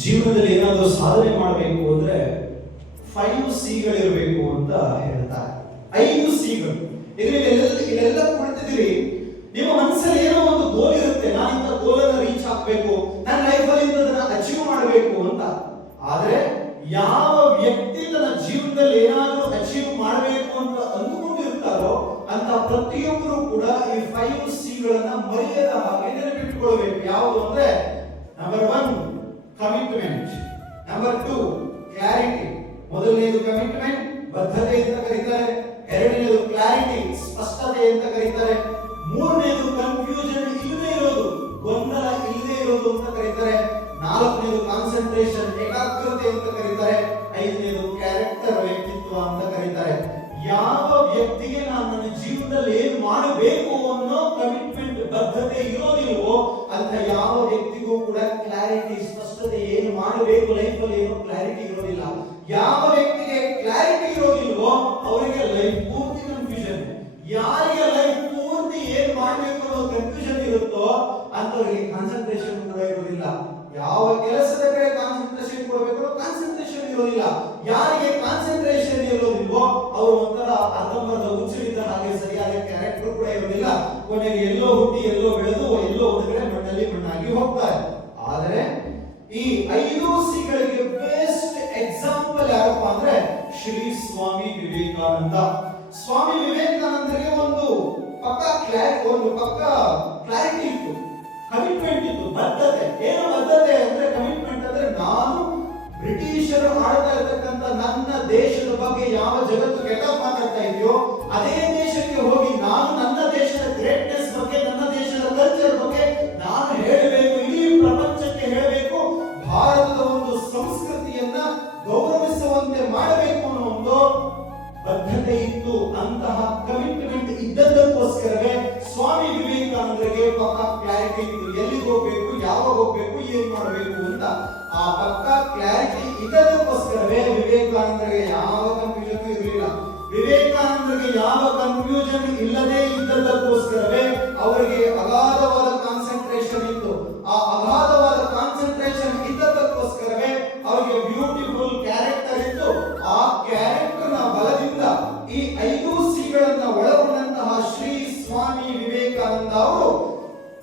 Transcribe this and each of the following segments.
ಜೀವನದಲ್ಲಿ ಏನಾದರೂ ಸಾಧನೆ ಮಾಡಬೇಕು ಅಂದ್ರೆ 5 ಸಿಗಳಿರಬೇಕು ಅಂತ ಹೇಳ್ತಾರೆ. 5 ಸಿಗಳು. ಈಗ ನೀವೆಲ್ಲ ಕುಳಿತಿದ್ದೀರಿ, ನಿಮ್ಮ ಮನಸ್ಸಲ್ಲಿ ಏನೋ ಒಂದು ಗೋಲ್ ಇರುತ್ತೆ, ನಾನು ಇಂಥ ಗೋಲನ್ನು ರೀಚ್ ಆಗಬೇಕು, ನನ್ನ ಲೈಫಲ್ಲಿ ಇಂಥದನ್ನ ಅಚೀವ್ ಮಾಡಬೇಕು ಅಂತ. ಆದ್ರೆ ಯಾವ ವ್ಯಕ್ತಿ ತನ್ನ ಜೀವನದಲ್ಲಿ ಏನಾದರೂ ಅಚೀವ್ ಮಾಡಬೇಕು ಅಂತ ಅಂದುಕೊಂಡಿರ್ತಾರೋ ಅಂತ ಪ್ರತಿಯೊಬ್ಬರು ಕೂಡ ಈ 5 ಸಿಗಳನ್ನ ಮರೆಯದ ಹಾಗೆ ನೆನಪಿಟ್ಟುಕೊಳ್ಬೇಕು. ಯಾವುದು ಅಂದ್ರೆ ನಂಬರ್ 1 ಕಮಿಟ್ಮೆಂಟ್, ನಂಬರ್ 2 ಕ್ಲಾರಿಟಿ. ಮೊದಲನೇದು ಕಮಿಟ್ಮೆಂಟ್, ಬದ್ಧತೆ ಅಂತ ಕರೀತಾರೆ. ಎರಡನೇದು ಕ್ಲಾರಿಟಿ, ಸ್ಪಷ್ಟತೆ ಅಂತ ಕರೀತಾರೆ. ಮೂರನೇದು ಕನ್ಫ್ಯೂಷನ್ ಇಲ್ಲದೆ ಇರೋದು, ಗೊಂದಲ ಇಲ್ಲದೆ ಇರೋದು ಅಂತ ಕರೀತಾರೆ. ನಾಲ್ಕನೇದು ಕಾನ್ಸಂಟ್ರೇಷನ್, ಏಕಾಗ್ರತೆ ಅಂತ ಕರೀತಾರೆ. ಐದನೇದು ಕ್ಯಾರೆಕ್ಟರ್, ವ್ಯಕ್ತಿತ್ವ ಅಂತ ಕರೀತಾರೆ. ಯಾವ ವ್ಯಕ್ತಿಗೆ ನಾನು ನನ್ನ ಜೀವನದಲ್ಲಿ ಏನು ಮಾಡಬೇಕು ಅನ್ನೋ ಕಮಿಟ್ಮೆಂಟ್, ಬದ್ಧತೆ ಇರೋದಿಲ್ವೋ ಅಂತ ಯಾವ ವ್ಯಕ್ತಿಗೂ ಕೂಡ ಕ್ಲಾರಿಟಿ, ಸ್ಪಷ್ಟತೆ, ಏನು ಮಾಡಬೇಕು ಲೈಫ್ ಅಲ್ಲಿ ಏನೋ ಕ್ಲಾರಿಟಿ ಇರೋದಿಲ್ಲ. ಯಾವ ವ್ಯಕ್ತಿಗೆ ಕ್ಲಾರಿಟಿ ಇರೋದಿಲ್ವೋ ಅವರಿಗೆ ಲೈಫ್ ಪೂರ್ತಿ ಕನ್ಫ್ಯೂಷನ್. ಯಾರಿಗೆ ಲೈಫ್ ಪೂರ್ತಿ ಏನ್ ಮಾಡಬೇಕು ಅನ್ನೋ ಕನ್ಫ್ಯೂಷನ್ ಇರುತ್ತೋ ಅಂತವರಿಗೆ ಕಾನ್ಸಂಟ್ರೇಷನ್ ಕೂಡ ಇರೋದಿಲ್ಲ. ಯಾವ ಕೆಲಸದ ಕಡೆ ಕಾನ್ಸಂಟ್ರೇಷನ್ ಕೊಡಬೇಕು ಕಾನ್ಸಂಟ್ರೇಷನ್ ಇರೋದಿಲ್ಲ. ಯಾರಿಗೆ ಕಾನ್ಸಂಟ್ರೇಷನ್ ಇರೋದಿಲ್ವೋ ಅವರು ಒಂಥರ ಅರ್ಧಂಬರ್ಧ ಹುಚ್ಚರಿದ್ದ ಹಾಗೆ, ಸರಿಯಾದ ಕ್ಯಾರೆಕ್ಟರ್ ಕೂಡ ಇರೋದಿಲ್ಲ. ಕೊನೆಗೆ ಎಲ್ಲೋ ಹುಟ್ಟಿ ಎಲ್ಲೋ ಬೆಳೆದು ಎಲ್ಲೋ ಒಂದು ಕಡೆ ಮಣ್ಣಲ್ಲಿ ಮಣ್ಣಾಗಿ ಹೋಗ್ತಾರೆ. ಆದರೆ ಈ 5 ಸಿಗಳಿಗೆ ಬೆಸ್ಟ್ ಎಕ್ಸಾಂಪಲ್ ಯಾರಪ್ಪ ಅಂದ್ರೆ ಶ್ರೀ ಸ್ವಾಮಿ ವಿವೇಕಾನಂದ. ಸ್ವಾಮಿ ವಿವೇಕಾನಂದರಿಗೆ ಒಂದು ಪಕ್ಕ ಕ್ಲಾರಿಟಿ ಇತ್ತು, ಕಮಿಟ್ಮೆಂಟ್ ಇತ್ತು, ಬದ್ಧತೆ. ಏನು ಬದ್ಧತೆ ಅಂದ್ರೆ ಕಮಿಟ್ಮೆಂಟ್ ಅಂದ್ರೆ ನಾನು ಬ್ರಿಟಿಷರು ಆಳ್ತಾ ಇರತಕ್ಕಂತ ನನ್ನ ದೇಶದ ಬಗ್ಗೆ ಯಾವ ಜಗತ್ತು ಕೆಟ್ಟ ಮಾತಾಡ್ತಾ ಇದೆಯೋ ಅದೇ ದೇಶಕ್ಕೆ ಹೋಗಿ ನಾನು ನನ್ನ ದೇಶದ ಗ್ರೇಟ್ನೆಸ್ ಬಗ್ಗೆ, ನನ್ನ ದೇಶದ ಕಲ್ಚರ್ ಬಗ್ಗೆ ನಾನು ಹೇಳಬೇಕು, ಇಡೀ ಪ್ರಪಂಚಕ್ಕೆ ಹೇಳಬೇಕು, ಭಾರತದ ಒಂದು ಸಂಸ್ಕೃತಿಯನ್ನ ಗೌರವಿಸುವಂತೆ ಮಾಡಬೇಕು ಅನ್ನೋ ಒಂದು ಬದ್ಧತೆ ಇತ್ತು. ಅಂತಹ ಕಮಿಟ್ಮೆಂಟ್ ಇದ್ದದಕ್ಕೋಸ್ಕರವೇ ಸ್ವಾಮಿ ವಿವೇಕಾನಂದರಿಗೆ ಪಕ್ಕ ಕ್ಲಾರಿಟಿ ಇತ್ತು, ಎಲ್ಲಿಗೆ ಹೋಗ್ಬೇಕು, ಯಾವಾಗ ಹೋಗ್ಬೇಕು, ಏನ್ ಮಾಡಬೇಕು ಅಂತ. ಆ ಪಕ್ಕ ಕ್ಲಾರಿಟಿ ಇದ್ದದಕ್ಕೋಸ್ಕರವೇ ವಿವೇಕಾನಂದರಿಗೆ ಯಾವ ಕನ್ಫ್ಯೂಷನ್ ಇರಲಿಲ್ಲ. ವಿವೇಕಾನಂದರಿಗೆ ಯಾವ ಕನ್ಫ್ಯೂಷನ್ ಇಲ್ಲದೆ ಇದ್ದದಕ್ಕೋಸ್ಕರವೇ ಅವರಿಗೆ ಅಗಾಧವಾದ ಕಾನ್ಸಂಟ್ರೇಷನ್ ಇತ್ತು. ಆ ಅಗಾಧವಾದ ಕಾನ್ಸಂಟ್ರೇಷನ್ ಇದ್ದದಕ್ಕೋಸ್ಕರವೇ ಅವರಿಗೆ ಬ್ಯೂಟಿಫುಲ್ ಕ್ಯಾರೆಕ್ಟರ್ ಇತ್ತು. ಆ ಕ್ಯಾರೆಕ್ಟರ್ ನ ಬಲದಿಂದ ಈ 5 ಸಿಗಳನ್ನ ಒಳಗೊಂಡಂತಹ ಶ್ರೀ ಸ್ವಾಮಿ ವಿವೇಕಾನಂದ ಅವರು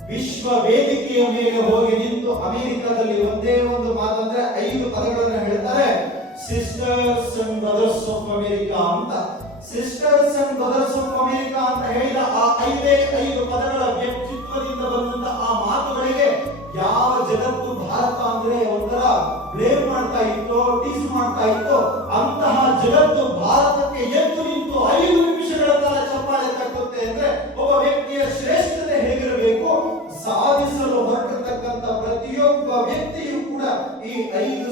ವಿಶ್ವ ವೇದಿಕೆಯ ಮೇಲೆ ಹೋಗಿ ನಿಂತು ಅಮೆರಿಕದಲ್ಲಿ ಒಂದೇ ಒಂದು ಮಾತಂದ್ರೆ 5 ಪದಗಳನ್ನ ಹೇಳ್ತಾರೆ, sisters and brothers of America ಅಂತ. Sisters and brothers of America ಅಂತ ಹೇಳಿದ ಆ 5 ಪದಗಳ ವ್ಯಕ್ತಿತ್ವದಿಂದ ಬಂದಂತ ಆ ಮಾತುಗಳಿಗೆ ಯಾವ ಜಗತ್ತು ಭಾರತ ಅಂದ್ರೆ ಒಂಥರ ಬ್ಲೇಮ್ ಮಾಡ್ತಾ ಇತ್ತು, ಟೀಸ್ ಮಾಡ್ತಾ ಇತ್ತು, ಅಂತಹ ಜಗತ್ತು ಭಾರತಕ್ಕೆ ಎದ್ದು ನಿಂತು 5 ನಿಮಿಷಗಳ ಕಾಲ ಚಪ್ಪಾಳೆ ತಟ್ಟುತ್ತೆ ಅಂದ್ರೆ ಒಬ್ಬ ವ್ಯಕ್ತಿಯ ಶ್ರೇಷ್ಠತೆ ಹೇಗಿರಬೇಕು, ಸಾಧಿಸಲು ಹೊರಟಿರ್ತಕ್ಕಂಥ ಪ್ರತಿಯೊಬ್ಬ ವ್ಯಕ್ತಿಯು ಕೂಡ ಈ 5